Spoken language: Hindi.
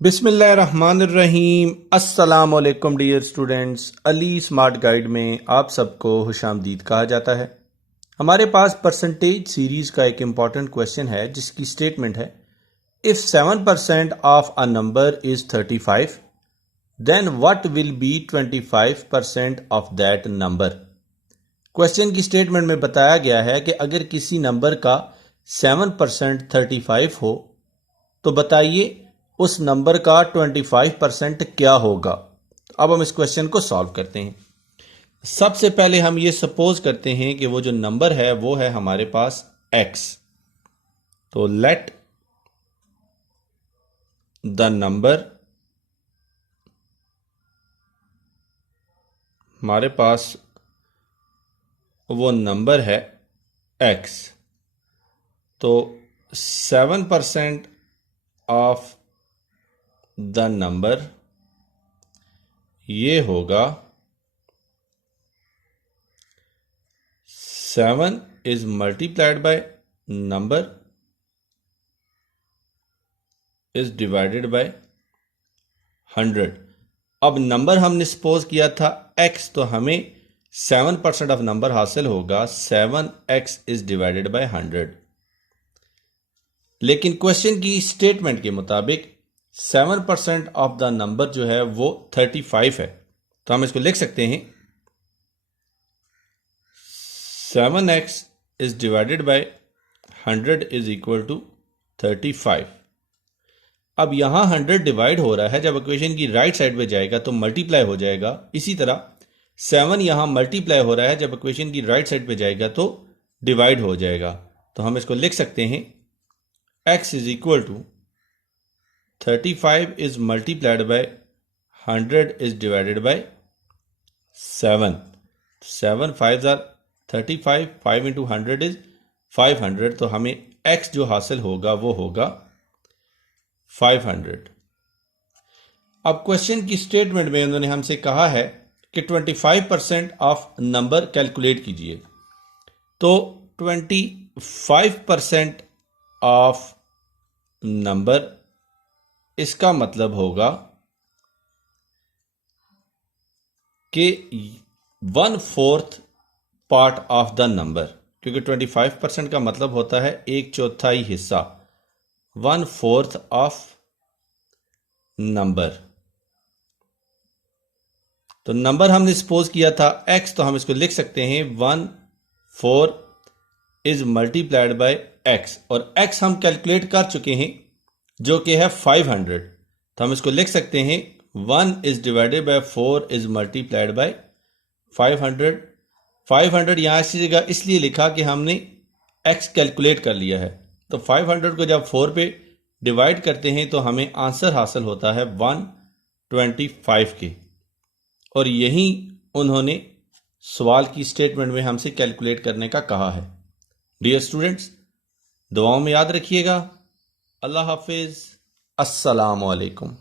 बिस्मिल्लाहिर्रहमानिर्रहीम। अस्सलाम वालेकुम dear students. Ali smart guide में आप सबको खुशामदीद कहा जाता है। हमारे पास परसेंटेज सीरीज का एक इम्पॉर्टेंट क्वेश्चन है जिसकी स्टेटमेंट है, if 7% of a number is 35 then what will be 25% of that number. Question की स्टेटमेंट में बताया गया है कि अगर किसी नंबर का 7% 35 हो तो बताइए उस नंबर का 25% क्या होगा। अब हम इस क्वेश्चन को सॉल्व करते हैं। सबसे पहले हम ये सपोज करते हैं कि वो जो नंबर है वो है हमारे पास x। तो लेट द नंबर, हमारे पास वो नंबर है x। तो 7% ऑफ द नंबर ये होगा 7 is multiplied by number is divided by 100। अब नंबर हमने सपोज किया था x, तो हमें 7% ऑफ नंबर हासिल होगा 7x इज डिवाइडेड बाय 100। लेकिन क्वेश्चन की स्टेटमेंट के मुताबिक 7% ऑफ द नंबर जो है वो 35 है। तो हम इसको लिख सकते हैं 7x is divided by 100 is equal to 35। अब यहां 100 डिवाइड हो रहा है, जब इक्वेशन की राइट साइड पे जाएगा तो मल्टीप्लाई हो जाएगा। इसी तरह 7 यहां मल्टीप्लाई हो रहा है, जब इक्वेशन की राइट साइड पे जाएगा तो डिवाइड हो जाएगा। तो हम इसको लिख सकते हैं x is equal to 35 is multiplied by 100 is divided by 7. 7 5s are 35, 5 into 100 is 500। तो हमें x जो हासिल होगा वो होगा 500। अब क्वेश्चन की स्टेटमेंट में उन्होंने हमसे कहा है कि 25% ऑफ नंबर कैलकुलेट कीजिए। तो 25% ऑफ नंबर, इसका मतलब होगा कि 1/4 पार्ट ऑफ द नंबर, क्योंकि 25% का मतलब होता है 1/4 हिस्सा। 1/4 ऑफ नंबर, तो नंबर हमने सपोज किया था x, तो हम इसको लिख सकते हैं 1/4 इज मल्टीप्लाइड बाय x, और x हम कैलकुलेट कर चुके हैं जो कि है 500। तो हम इसको लिख सकते हैं 1 is divided bye 4 is multiplied by 500। 500 यहां इसी जगह इसलिए लिखा कि हमने x कैलकुलेट कर लिया है। तो 500 को जब 4 पे डिवाइड करते हैं तो हमें आंसर हासिल होता है 125 के, और यही उन्होंने सवाल की स्टेटमेंट में हमसे कैलकुलेट करने का कहा है। डियर स्टूडेंट्स, दुआओं में याद रखिएगा। अल्लाह हाफिज। अस्सलाम वालेकुम।